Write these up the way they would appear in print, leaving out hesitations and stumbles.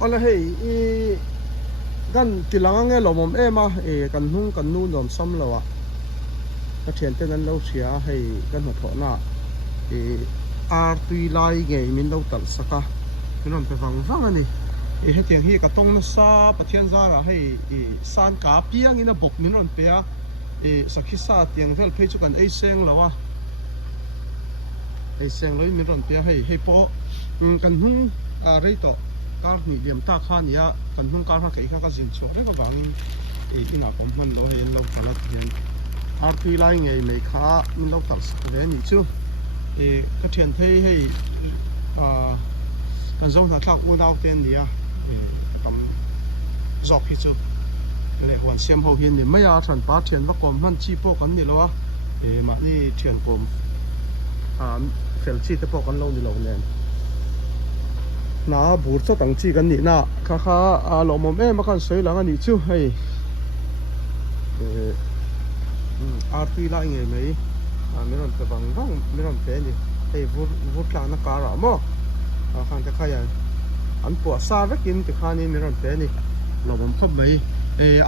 ola hei I gan tilanga nge lomom ema kan hung kan nu nom sam lawa ka thian ten an lo thia hei kan ho thona ar tui lai nge min lo tal saka non pe wang wang ani he tiang hi ka tong na sa pathian zara hei san ka piang ina bok min ron pe a sakhi sa tiang vel phei chu kan ei seng lawa ei seng loi min ron pe hei po kan hung rei to kar ni liam ta kha nia kan hung kar ha kai kha ka jin chu re ka wang ina kom man lo he lo kala tian ar tui lai nge mai kha min lo tal sak ve ni chu ka thian thei hei kan zong na thak u dau ten nia tam zok hi chu le hwan siam ho hin ni maya than pa thian wa kom han chi po kan ni lo a ma ni thian kom fel chi te po kan lo ni lo nen na bur cha tang chi kan ni na kha lo mom ma kan sei lang ani chu hei ar tui lai nge mai miron pe wang wang miron pe ni hei vur tlang na kara mo khan te khaya an po sa vekin te khani miron pe ni lomom khop mai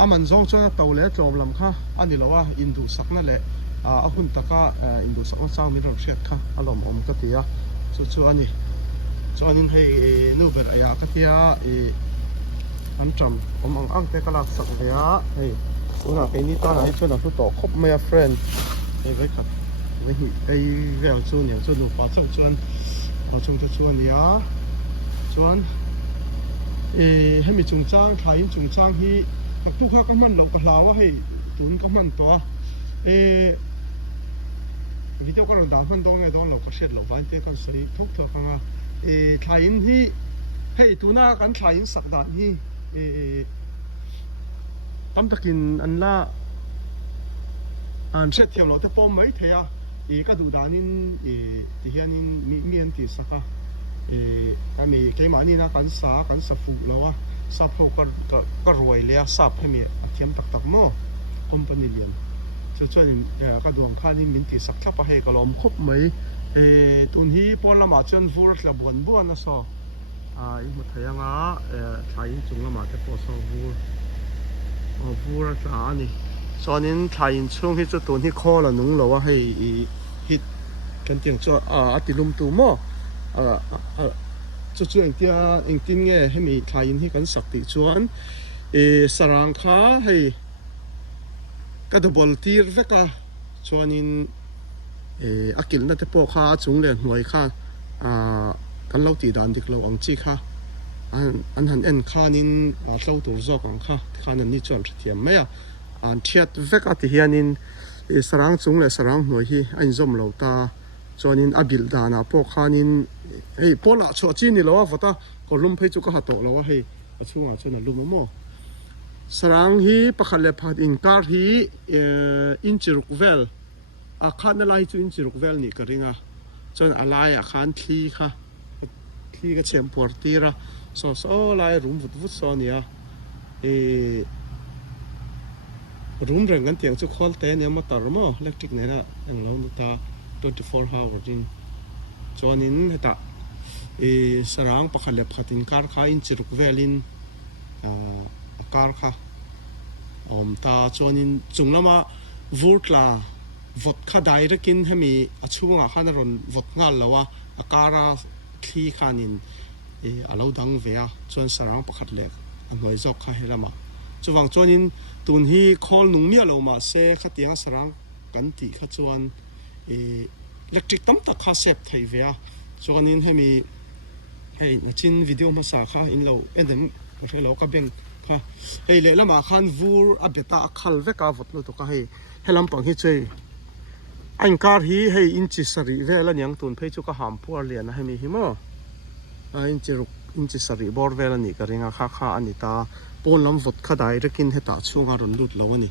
aman zong chona tawle chom lam kha ani lowa indu sakna le a hun taka indu sakna chang miron hriat kha alom om ka tia chu ani chuanin hei nu ber aya ka tia an tram om ang te kala sak ve a hei una ke ni ta na hi chona thu to khop mai a friend hei vai khat ve hi ei vel chu ni chu nu pa chang chuan ma chung te chuan nia chuan hemi chung chang thain chung chang hi tak tu kha ka man lo ka hlawa hei tun ka man to video ka ro da man dong ne dong lo ka shet lo van te kan sei thuk thok ka nga thain hi hei tuna kan thain sak dan hi tam takin an la an set thiam lo te pom mai thea ka du danin ti hianin mi an ti saka ami keimani na kan sa fu lo wa sa pho ka roi le sa phemi athiam tak tak mo company lian chuan ka duang khani min ti sak thapa he kalom khop mai tun hi pon lama chan vur tla buan na so I mu thayanga thai chung lama te po so vur tla ani chuanin thai chung hi chu tun hi khol anung lo wa hei hit kan tiang chu atilum tu mo chu eng tin nge hemi thain hi kan sak ti chuan sarang kha hei ka do bol tir veka chuanin akil na te po kha chung len hnuai kha kan lo ti dan dik lo ang chi kha an han en khanin tlo tur zok ang kha khan an ni chon thiam mai an thiat veka ti hianin sarang chung le sarang hnuai hi an zom lo ta chuanin abil dana po khanin hei pola cho chi ni lo vata kolum phei chu ka ha to lo wa hei achunga chona lum mo sarang hi pakhat le phat in kar hi inchiruk vel a khan na lai chu inchiruk vel ni ka ringa chon alai a khan thli kha ka chem por tira so lai room vut so nia room rang kan tiang chu khol te ne ma tar mo electric ne na ang lo ta 24 hour din chuanin heta sarang pakhat le phatin kar kha inchiruk velin kar kha ta chuanin chunglama vurtla vot kha dairekin hemi achunga khana ron vot ngal lawa akara thli khanin alo dang vea chuan sarang pakhat le anhoi jok kha helama chuwang chuanin tun hi khol nung mia lo ma se khatianga sarang kan ti kha chuan electric tam tak kha sep thei vea chuanin hemi hei chin video ma sa kha in lo endem lo ka beng kha hei le lama khan vur abeta khal veka vot lo to ka hei helam pang hi chei anh kar hi hei inchi sari vela nyang tun phei chu ka ham puar lian a hemi hi mo inchi sari bor vela ni ka ringa kha anita pon lam vot kha dai rekin heta chunga ron lut lo ani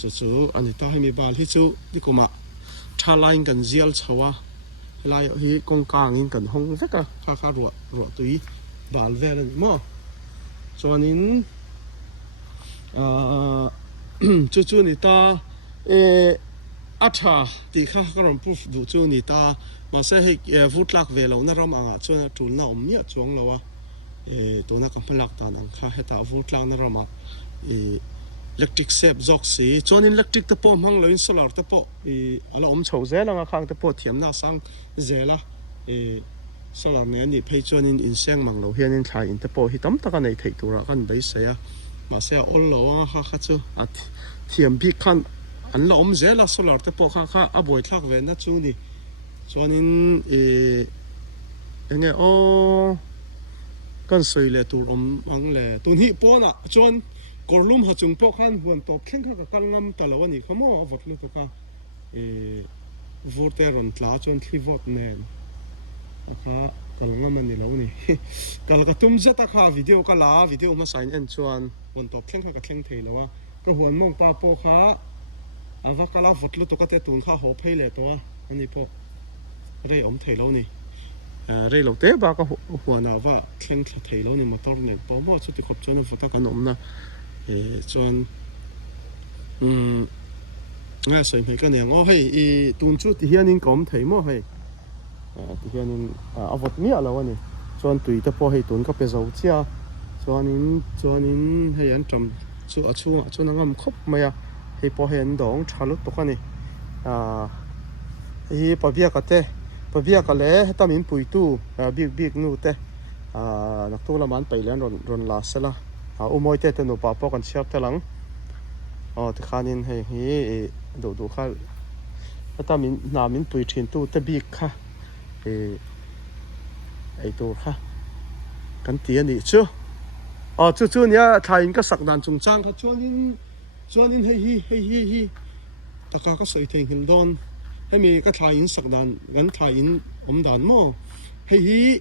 chu anita hemi bal hi chu dikuma thalain kan zial chawa lai hi kong kang in kan hong veka kha ro tui bal vela ni mo chuanin chu ni ta atha ti kha karon proof du chu ni ta ma se he vutlak velo na ram anga chuan tul na om nia chuang lawa ตัวนักการลักตานังข้าเหตุวูดลังนรมาelectric sep zok si chuan in electric te pawh hmang lo in solar te pawh ala om chho zela nga khang te pawh thiam na sang zela solar ne ani phei chuan in seng mang lo hian in thlai in te pawh hi tam taka nei thei tura kan bei seya ma se all lo anga kha kha chu at thiam bi khan an lo om zela solar te pawh kha kha a boi thlak ve na chu ni chuan in enge o kan soi le tur om ang le tun hi pawna chuan korlum ha chung pawh khan huan top thleng kha ka kalngam talaw ani khamo avot lu taka vote ron tla chuan thli vote nen akha kalngam ani lo ni kalka tum zeta kha video kala video ma sign en chuan huan top thleng kha ka thleng thei lawa ka huan mong pa pawh kha ava kala vote lu to ka te tun kha ho phei le to ani pawh rei om thei lo ni rei lo te ba ka huan ava thleng thla thei lo ni motor nen pawh mo chu ti khop chuan vote kan om na chuan nga sei mai ka neng o hei tun chu ti hian in kom thei mo hei ti hian in avot mi ala wani chuan tui te pawh hei tun ka pe zo chia chuan in hei an tam chu a chunga chuan angam khop mai a hei pawh hei an dong thalut to ka ni hi pavia ka te pavia ka le hetamin puitu big nu te nak tu laman pailan ron la sela umoi te te no pa pawh kan siap te lang ti khanin hei hi do kha hetamin namin pui thin tu te big kha ei tur kha kan ti ani chu chu nia thain ka sak dan chung chang kha chuanin hei taka ka soi thei him don hemi ka thain sak dan gan thain om dan mo hei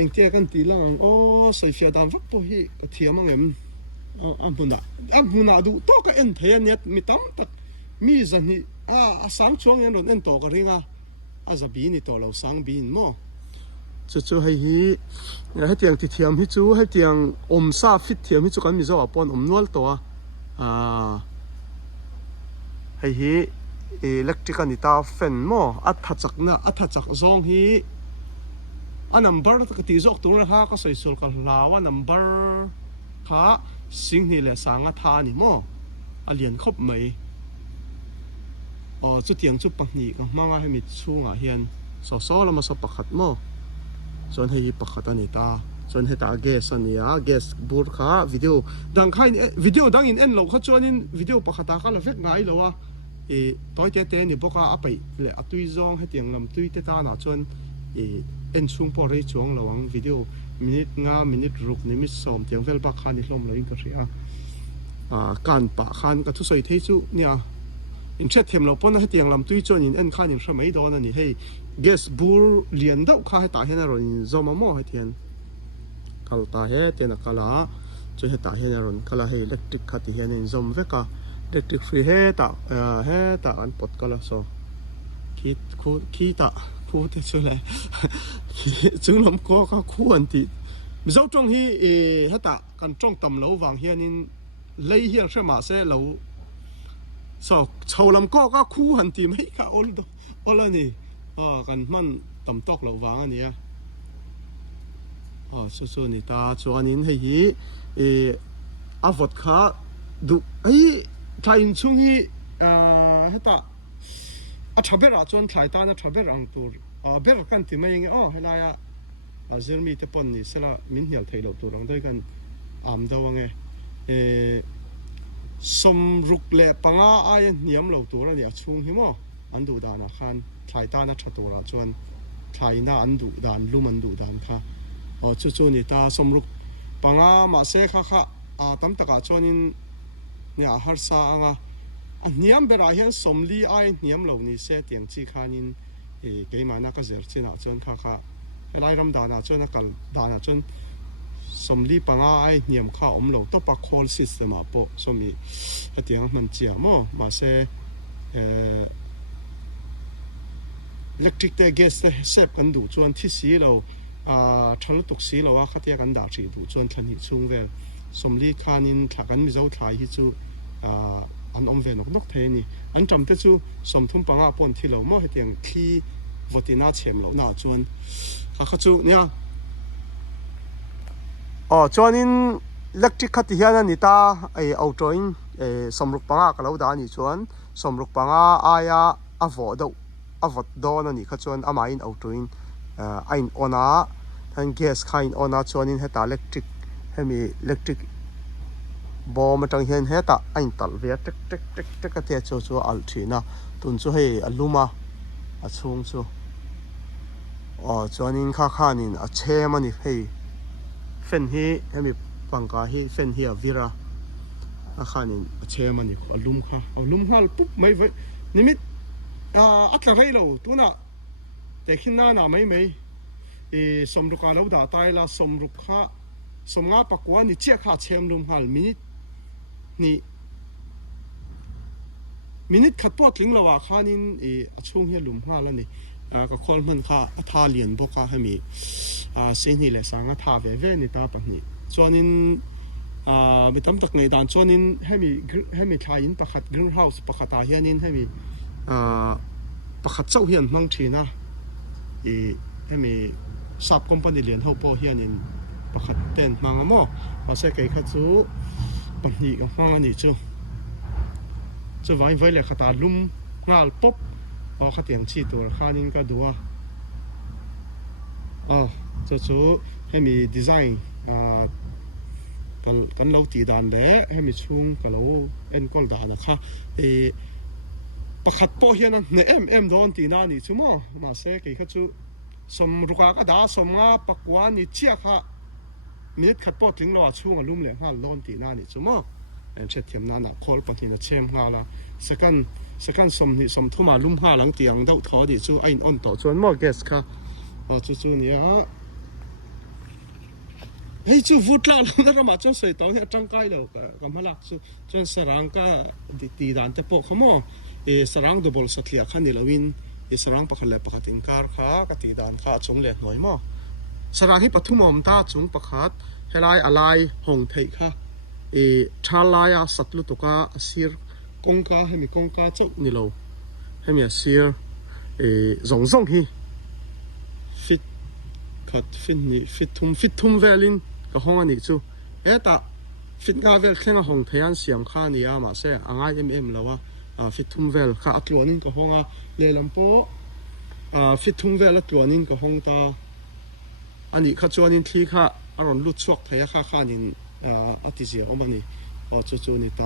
anh tia kan ti lang o soi fia dan vak po hi ka thiam angem amuna du to ka en thei aniat mi tam tak mi zan hi a sang chuang en ron en to ka ringa a za bi ni to lo sang bin mo chu hei hi tiang ti thiam hi chu hei tiang om sa fit thiam hi chu kan mi zo apon om nual to hei hi electric ani ta fan mo a thachak zong hi a number ka ti zok tur ha ka soi sul ka lawa number kha sing ni le sanga tha ni mo a lian khop mai chu tiang chu pahni ka manga hemi chunga hian so lama so pakhat mo chon hei pakhat ani ta chon heta gas ania gas bur kha video dang in en lo kha chonin video pakhata ka la vek ngai lowa toy te ni boka apai le atui zong hetiang lam tui te ta na chon en chung po rei chuang lawang video minute ruk ni mi som tiang vel ba khan ni hlom lo in ka ria kan pa khan ka thu soi thei chu nia in chat them lo pon ha tiang lam tui chon in en khan in hramai don ani hei gas bur lian dau kha ta hen ron zoma mo ha thian kal ta he te na kala chu he ta hen ron kala hei electric kha ti hen in zom veka electric free he ta an pot kala so ki ta khu te chu le chung lam ko ka khu an ti mi zo tong hi hata kan tong tam lo wang hian in lei hian hre ma se lo so chho lam ko ka khu han ti mai ka ol ani kan man tam tok lo wang ani so ni ta chuan in hei hi avot kha du ai thain chung hi hata a thabera chuan thlai ta na thaber ang tur ber kan ti mai nge helaya azermi te pon ni sela min hial thei lo tur ang doi kan am dawange som ruk le panga ai niam lo tur ani achung hi mo an du dana khan thlai ta na thatura chuan thlai na an du dan lum an du dan kha chu ni ta som ruk panga ma se kha tam taka chuan in nia har sa anga niam bera hian somli ai niam lo ni se tiang chi khanin keima na ka zer china chon kha helai ram dana chon kal dana chon somli panga ai niam kha om lo to pa call system a po somi atiang man chia mo ma se electric te gas te sep kan du chuan thi si lo thal tuk si lo a khatia kan da chi du chuan thani chung vel somli khanin thakan mi zo thlai hi chu an om ve nok the ni an tam te chu som thum panga pon thi lo mo hetiang thi votina chem lo na chuan ข้าจูเนี่ยอ๋อจวนนี้เล็กที่ขัดที่เฮียนนี่ตาไอเอาจอยสมรุปปังก็เราด่านี่ชวนสมรุปปังอายาอวดอวดดอนนี่ข้าชวนอามาอินเอาจอยไอน์อนาทั้งแก๊สข้าอินอนาชวนนี้เหตุเล็กทริกให้มีเล็กทริกบอมาจังเห็นเหตุไอน์ตัลเวียเทก็เทียชัวอัลทีนะตุนชัวให้อัลลูมาอัชงชัวอ๋อชวนนี้ข้านี่เชมันนี่ให้เฟนให้มีปังกาให้เฟนให้วิระข้านี่เชมันนี่อัลลูมข้าปุ๊บไม่ไว้นิมิตอัตราเร็วตัวน่ะแต่ขึ้นหน้าหนาไม่สมรุกาเราด่าตายละสมรุกข้าสมงาปักว่านี่เจ้าข้าเชมลุมหันมินิขัดปอดลิงละว่าข้านี่ช่วงเฮียลุมหันแล้วนี่ก็คนมันข้าท่าเลียนพวกข้าให้มีเส้นนี่แหละสังท่าเว่นี่ตาปะนี่ส่วนนี้ไม่ต้องตักในด่านส่วนนี้ให้มีทายินประคัดกรีนเฮาส์ประคัดตาเฮียนี่ให้มีประคัดเจ้าเฮียนมั่งทีนะให้มีสับคอมพานีเลียนเฮาพอเฮียนี่ประคัดเต้นมังอ่ะเอาเสกไอ้ข้าจูปัญหากับห้องนี่จะไว้เลยข้าตาลุ่มงาลป๊บเอาข้าเตียงชีตัวข้านี่ก็ดูจะให้มีดีไซน์กันเราตีด่านเด้ให้มีช่วงกันเราเอ็นกอลด่านนะคะประคัดพอเฮียนั่นเนี่ยโดนตีน่านี่ชั่วโมงมาเสกไอ้ข้าจูสมรุกาก็ด่าสมงาปักวานี่เชี่ยค่ะมีขัดปอดถึงเราช่วงลุ่มเหลี่ยมห้าล้นตีน่านี่ชั่วโมงเช่นเทียมนั่นคอลบางทีเนี่ยเชื่อมห้าละสักกันสมทุ่มมาลุ่มห้าหลังเตียงเดาท้อดิจู่ไอ้อ่อนต่อส่วนมอเกสค่ะจู่เนี่ยเฮ้ยจู่ฟุตลาแล้วเรามาจ้องใส่ตัวเนี่ยจังไกลแล้วก็มาลักจ้องสร้างก็ตีด่านแต่พวกเขาโม่สร้างดับเบิลสัตว์เลี้ยขันนี่ละวินสร้างประคันเล็บประคัดอินการค่ะกตีด่านค่ะจงเลี้ยหน่อยมั้งสร้างที่ปฐุมอมตาจงประคัดให้ลายอะไรหงไทยค่ะชาลายสัตว์ลุตุกาซีร์กงกาให้มีกงกาเจ้านี่เราให้มีซีร์ซงฮีฟิตขัดฟิตนี่ฟิตทุ่มเวลินก็ห้องอันนี้จู่แต่ฟิตงาเวลแค่หงไทยอันเสียมข้านี่มาเสียอ่างแล้วว่าฟิตทุ่มเวลข้าตัวนี้ก็ห้องเลลัมโปฟิตทุ่มเวลตัวนี้ก็ห้องตาอันนี้ข้าตัวนี้ที่ข้าอารมณ์ลุดชวกไทยข้านี่อาทิตย์เดียวมันนี่จู่นี่ตา